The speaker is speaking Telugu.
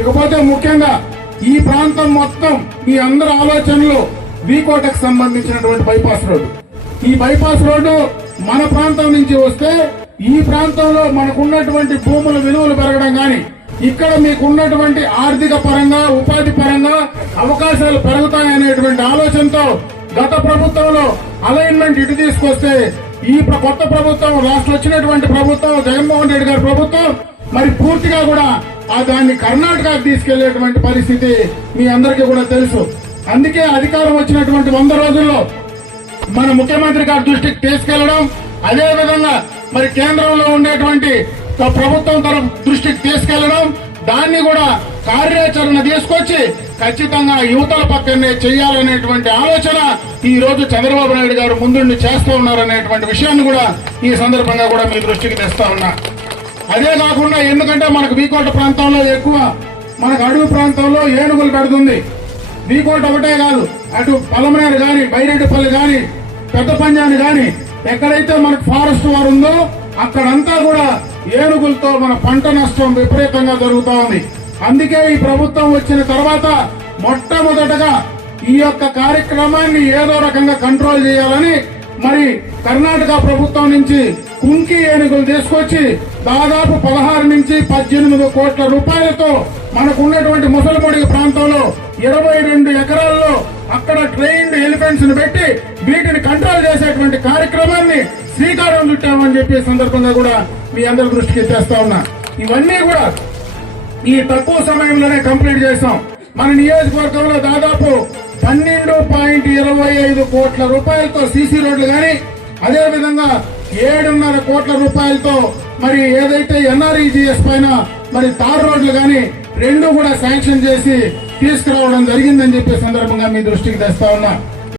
ఇకపోతే ముఖ్యంగా ఈ ప్రాంతం మొత్తం మీ అందరి ఆలోచనలు వీకోటకు సంబంధించినటువంటి బైపాస్ రోడ్డు. ఈ బైపాస్ రోడ్డు మన ప్రాంతం నుంచి వస్తే ఈ ప్రాంతంలో మనకున్నటువంటి భూముల విలువలు పెరగడం గాని ఇక్కడ మీకున్నటువంటి ఆర్థిక పరంగా ఉపాధి పరంగా అవకాశాలు పెరుగుతాయనేటువంటి ఆలోచనతో గత ప్రభుత్వంలో అలైన్మెంట్ ఇటు తీసుకొస్తే ఈ ప్ర- కొత్త ప్రభుత్వం రాష్ట్ర వచ్చినటువంటి ప్రభుత్వం జగన్మోహన్ రెడ్డి గారి ప్రభుత్వం మరి పూర్తిగా కూడా ఆ దాన్ని కర్ణాటకకు తీసుకెళ్ళేటువంటి పరిస్థితి మీ అందరికీ కూడా తెలుసు. అందుకే అధికారం వచ్చినటువంటి వంద రోజుల్లో మన ముఖ్యమంత్రి గారి దృష్టికి తీసుకెళ్ళడం అదే విధంగా మరి కేంద్రంలో ఉండేటువంటి ప్రభుత్వం తరపు దృష్టికి తీసుకెళ్ళడం దాన్ని కూడా కార్యాచరణ తీసుకొచ్చి ఖచ్చితంగా యువతల పక్కనే చేయాలనేటువంటి ఆలోచన ఈ రోజు చంద్రబాబు నాయుడు గారు ముందుండి చేస్తూ ఉన్నారనేటువంటి విషయాన్ని కూడా ఈ సందర్భంగా కూడా మీ దృష్టికి తెస్తా ఉన్నా. అదే కాకుండా ఎందుకంటే మనకు బీకోట ప్రాంతంలో ఎక్కువ మనకు అడవి ప్రాంతంలో ఏనుగులు పెడుతుంది. బీకోట ఒకటే కాదు అటు పలమనేరు కానీ బైరెడ్డిపల్లి కానీ పెద్ద పంజాని కానీ ఎక్కడైతే మనకు ఫారెస్ట్ వారు ఉందో అక్కడంతా కూడా ఏనుగులతో మన పంట నష్టం విపరీతంగా జరుగుతా ఉంది. అందుకే ఈ ప్రభుత్వం వచ్చిన తర్వాత మొట్టమొదటగా ఈ యొక్క కార్యక్రమాన్ని ఏదో రకంగా కంట్రోల్ చేయాలని మరి కర్ణాటక ప్రభుత్వం నుంచి కుంకి ఏనుగులు తీసుకొచ్చి దాదాపు పదహారు నుంచి పద్దెనిమిది కోట్ల రూపాయలతో మనకు ఉన్నటువంటి ముసలిపొడి ప్రాంతంలో ఇరవై రెండు ఎకరాల్లో అక్కడ ట్రైన్డ్ ఎలిఫెంట్స్ను పెట్టి వీటిని కంట్రోల్ చేసేటువంటి కార్యక్రమాన్ని శ్రీకారం చుట్టామని చెప్పే సందర్భంగా కూడా మీ అందరి దృష్టికి తెస్తా ఉన్నా. ఇవన్నీ కూడా ఈ తక్కువ సమయంలోనే కంప్లీట్ చేశాం. మన నియోజకవర్గంలో దాదాపు పన్నెండు పాయింట్ ఇరవై ఐదు కోట్ల రూపాయలతో సీసీ రోడ్లు కానీ అదే విధంగా ఏడున్నర కోట్ల రూపాయలతో మరి ఏదైతే ఎన్ఆర్ఈజిఎస్ పైన మరి తార్ రోడ్లు కానీ రెండు కూడా శాంక్షన్ చేసి తీసుకురావడం జరిగిందని చెప్పే సందర్భంగా మీ దృష్టికి తెస్తా ఉన్నా.